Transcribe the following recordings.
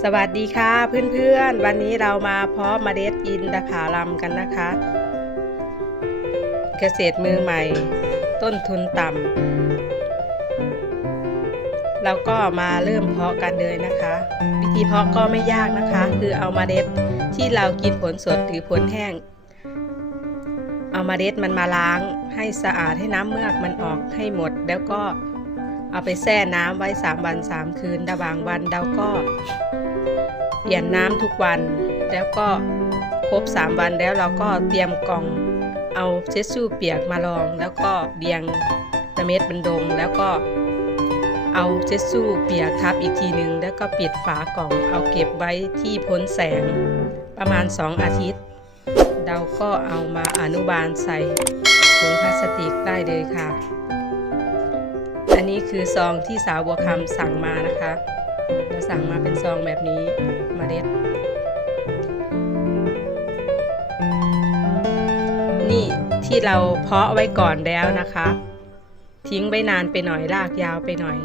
สวัสดีค่ะเพื่อนๆ วันนี้เรามาเพาะเมล็ดอินทผลัมกันนะคะ เกษตรมือใหม่ ต้นทุนต่ำเราก็มาเริ่มเพาะกันเลยนะคะ วิธีเพาะก็ไม่ยากนะคะ คือเอาเมล็ดที่เรากินผลสดหรือผลแห้ง เอาเมล็ดมันมาล้างให้สะอาดให้น้ำเมือกมันออกให้หมดแล้วก็เเอาไปแช่น้ำไว้ 3 วัน 3 คืนระหว่างวันเราก็เปลี่ยนน้ำทุกวัน แล้วก็ครบ 3 วันแล้วเราก็เตรียมกล่องเอาเชสชู่เปียกมาลอง แล้วก็เรียงเม็ดบันดง แล้วก็เอาเชสชู่เปียกทับอีกทีหนึ่งแล้วก็ปิดฝากล่องเอาเก็บไว้ที่พ้นแสงประมาณ 2 อาทิตย์ เราก็เอามาอนุบาลใส่ถุงพลาสติกได้เลยค่ะ นนี้คือซองที่สาวบัวคำสั่งมานะคะเราสั่งมาเป็นซองแบบนี้เมล็ด นี่ที่เราเพาะไว้ก่อนแล้วนะคะ ทิ้งไว้นานไปหน่อยลากยาวไปหน่อย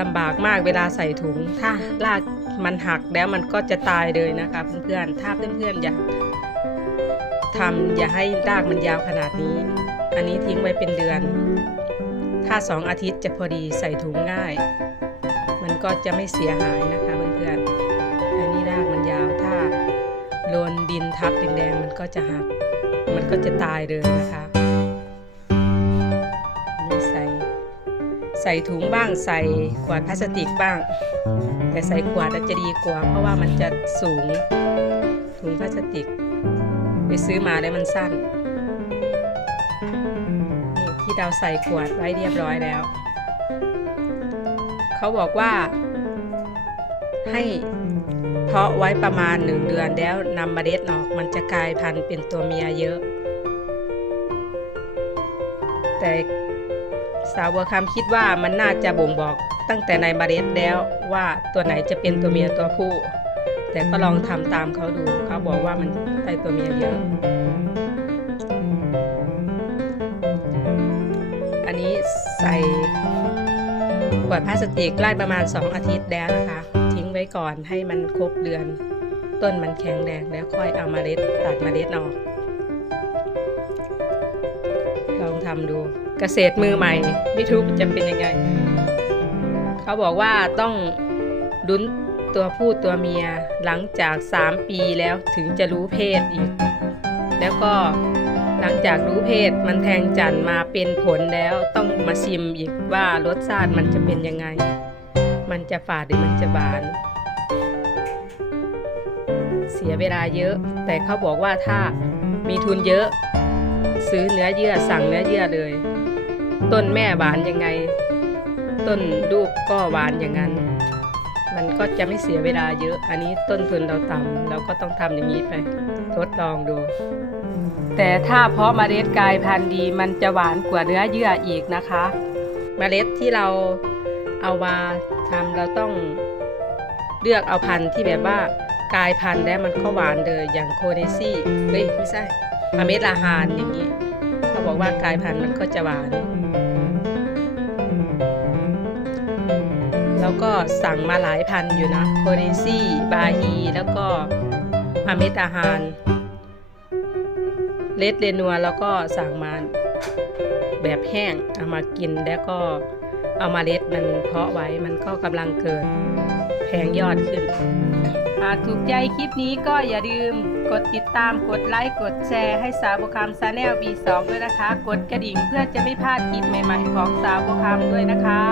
ลำบากมากเวลาใส่ถุง ถ้าลากมันหักแล้วมันก็จะตายเลยนะคะเพื่อนๆ ถ้าเพื่อนๆอยากทำอย่าให้รากมันยาวขนาดนี้ อันนี้ทิ้งไว้เป็นเดือน ถ้าสองอาทิตย์จะพอดีใส่ถุงง่าย มันก็จะไม่เสียหายนะคะเพื่อนๆ อันนี้รากมันยาวถ้าโดนดินทับแดงๆมันก็จะหัก มันก็จะตายเลยนะคะนี่ใส่ ใส่ถุงบ้างใส่ขวดพลาสติกบ้าง แต่ใส่ขวดจะดีกว่า เพราะว่ามันจะสูงถุงพลาสติก ไปซื้อมาแล้วมันสั้น ที่เราใส่ขวดไว้เรียบร้อยแล้ว เขาบอกว่า ให้เพาะไว้ประมาณหนึ่งเดือนแล้วนำเมล็ดออกมันจะกลายพันธุ์เป็นตัวเมียเยอะ แต่สาวบัวคำคิดว่ามันน่าจะบ่งบอกตั้งแต่ในเมล็ดแล้วว่าตัวไหนจะเป็นตัวเมียตัวผู้ แต่ก็ลองทำตามเขาดู เขาบอกว่ามันได้ตัวเมียเยอะ ใส่ขวดพลาสติกไล่ประมาณ 2 อาทิตย์แล้วนะคะ ทิ้งไว้ก่อนให้มันครบเดือน ต้นมันแข็งแรงแล้วค่อยเอามาเล็ดตัดเมาเล็ดออกลองทำดูเกษตรมือใหม่ไม่รู้จะเป็นยังไง เขาบอกว่าต้องลุ้นตัวผู้ตัวเมียหลังจาก 3 ปีแล้วถึงจะรู้เพศอีก แล้วก็ หลังจากรู้เพศมันแทงจันมาเป็นผลแล้วต้องมาชิมอีกว่ารสชาติมันจะเป็นยังไง มันจะฝาดหรือมันจะบาน เสียเวลาเยอะ แต่เขาบอกว่าถ้ามีทุนเยอะ ซื้อเนื้อเยื่อสั่งเนื้อเยื่อเลย ต้นแม่หวานยังไง ต้นลูกก็หวานอย่างนั้น มันก็จะไม่เสียเวลาเยอะ อันนี้ต้นทุนเราต่ำเราก็ต้องทำอย่างนี้ไป ทดลองดู แต่ถ้าเพาะเมล็ดกลายพันธุ์ดีมันจะหวานกว่าเนื้อเยื่ออีกนะคะ เมล็ดที่เราเอามาทำเราต้องเลือกเอาพันธุ์ที่แบบว่ากลายพันธุ์แล้วมันก็หวานเลยอย่างโคเนซี่เฮ้ยไม่ใช่อเมลาฮานอย่างนี้เขาบอกว่ากลายพันธุ์มันก็จะหวานแล้วก็สั่งมาหลายพันธุ์อยู่นะ โคเนซี่ บาฮี แล้วก็อเมตาฮาน เลดเรนัวแล้วก็สั่งมาแบบแห้งเอามากินแล้วก็เอามาเล็ดมันเพาะไว้มันก็กำลังเกิดแพงยอดขึ้น หากถูกใจคลิปนี้ก็อย่าลืมกดติดตามกดไลค์กดแชร์ให้สาวบุคำซาแนล B2 ด้วยนะคะ กดกระดิ่งเพื่อจะไม่พลาดคลิปใหม่ๆของสาวบุคำด้วยนะคะ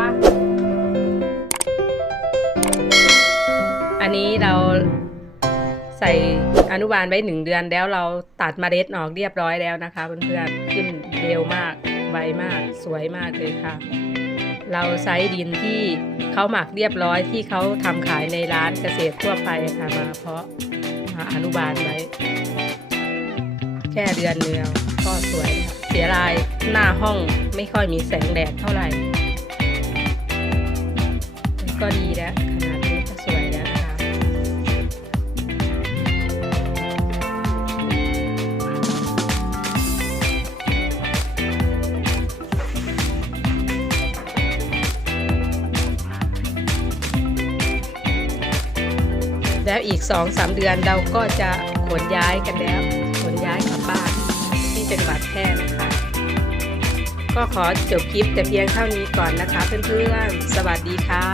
อันนี้เรา ใส่อนุบาลไว้หนึ่งเดือนแล้วเราตัดเมล็ดออกเรียบร้อยแล้วนะคะเพื่อนๆขึ้นเร็วมากไวมากสวยมากเลยค่ะ เราใช้ดินที่เขาหมักเรียบร้อยที่เขาทำขายในร้านเกษตรทั่วไปค่ะมาเพาะมาอนุบาลไว้ แค่เดือนเดียวก็สวยค่ะเสียรายหน้าห้องไม่ค่อยมีแสงแดดเท่าไหร่ ก็ดีแล้ว แล้วอีก2อสเดือนเราก็จะขนย้ายกันแล้วขนย้ายกลับบ้านที่จังหวัดแพร่นะคะก็ขอจบคลิปแต่เพียงเท่านี้ก่อนนะคะเพื่อนๆ สวัสดีค่ะ